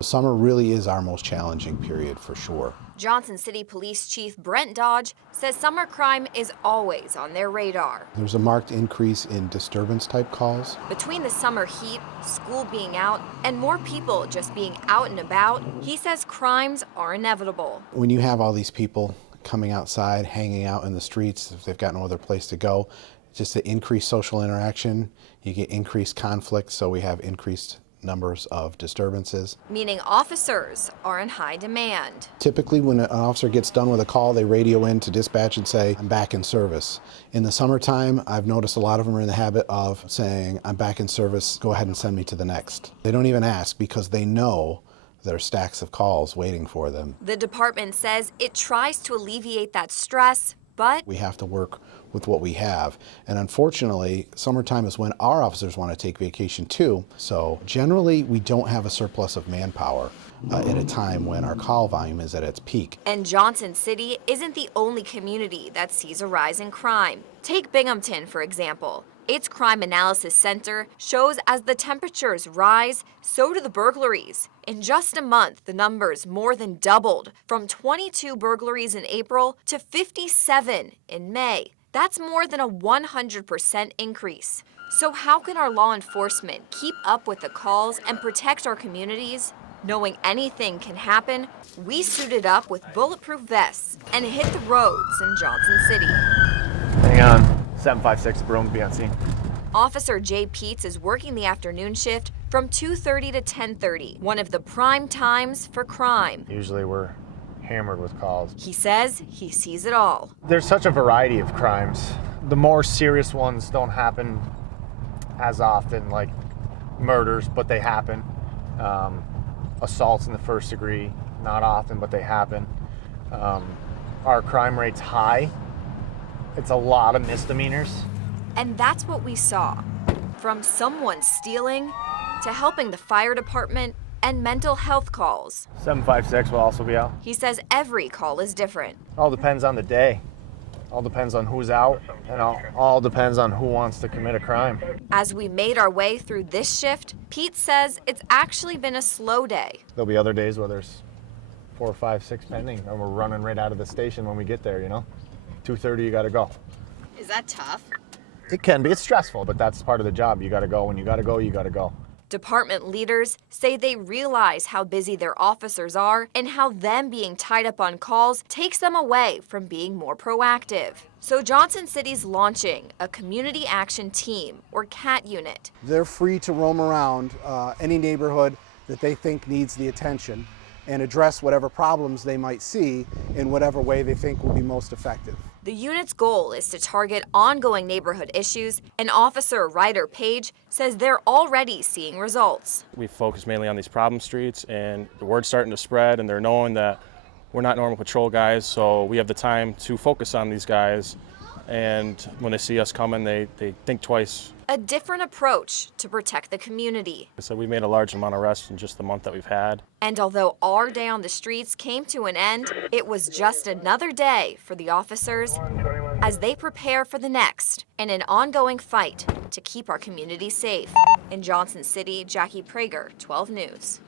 Summer really is our most challenging period for sure. Johnson City Police Chief Brent Dodge says summer crime is always on their radar. There's a marked increase in disturbance-type calls. Between the summer heat, school being out, and more people just being out and about, he says crimes are inevitable. When you have all these people coming outside, hanging out in the streets, if they've got no other place to go, just the increased social interaction, you get increased conflict, so we have increased numbers of disturbances. Meaning officers are in high demand. Typically when an officer gets done with a call, they radio in to dispatch and say, I'm back in service. In the summertime, I've noticed a lot of them are in the habit of saying, I'm back in service, go ahead and send me to the next. They don't even ask because they know there are stacks of calls waiting for them. The department says it tries to alleviate that stress, but we have to work with what we have. And unfortunately, summertime is when our officers want to take vacation too. So generally, we don't have a surplus of manpower at a time when our call volume is at its peak. And Johnson City isn't the only community that sees a rise in crime. Take Binghamton, for example. Its Crime Analysis Center shows as the temperatures rise, so do the burglaries. In just a month, the numbers more than doubled, from 22 burglaries in April to 57 in May. That's more than a 100% increase. So how can our law enforcement keep up with the calls and protect our communities? Knowing anything can happen, we suited up with bulletproof vests and hit the roads in Johnson City. Hang on. 756 Broome, be on scene. Officer Jay Peets is working the afternoon shift from 2:30 to 10:30, one of the prime times for crime. Usually we're hammered with calls. He says he sees it all. There's such a variety of crimes. The more serious ones don't happen as often, like murders, but they happen. Assaults in the first degree, not often, but they happen. Our crime rate's high. It's a lot of misdemeanors. And that's what we saw. From someone stealing to helping the fire department and mental health calls. 756 will also be out. He says every call is different. All depends on the day. All depends on who's out, and all depends on who wants to commit a crime. As we made our way through this shift, Pete says it's actually been a slow day. There'll be other days where there's 4, 5, 6 pending, and we're running right out of the station when we get there, you know? 2:30, you gotta go. Is that tough? It can be. It's stressful, but that's part of the job. You gotta go. When you gotta go, you gotta go. Department leaders say they realize how busy their officers are and how them being tied up on calls takes them away from being more proactive. So Johnson City's launching a Community Action Team, or CAT unit. They're free to roam around any neighborhood that they think needs the attention and address whatever problems they might see in whatever way they think will be most effective. The unit's goal is to target ongoing neighborhood issues, and Officer Ryder Page says they're already seeing results. We focus mainly on these problem streets, and the word's starting to spread, and they're knowing that we're not normal patrol guys, so we have the time to focus on these guys, and when they see us coming, they think twice. A different approach to protect the community. So we made a large amount of arrests in just the month that we've had. And although our day on the streets came to an end, it was just another day for the officers as they prepare for the next in an ongoing fight to keep our community safe. In Johnson City, Jackie Prager, 12 News.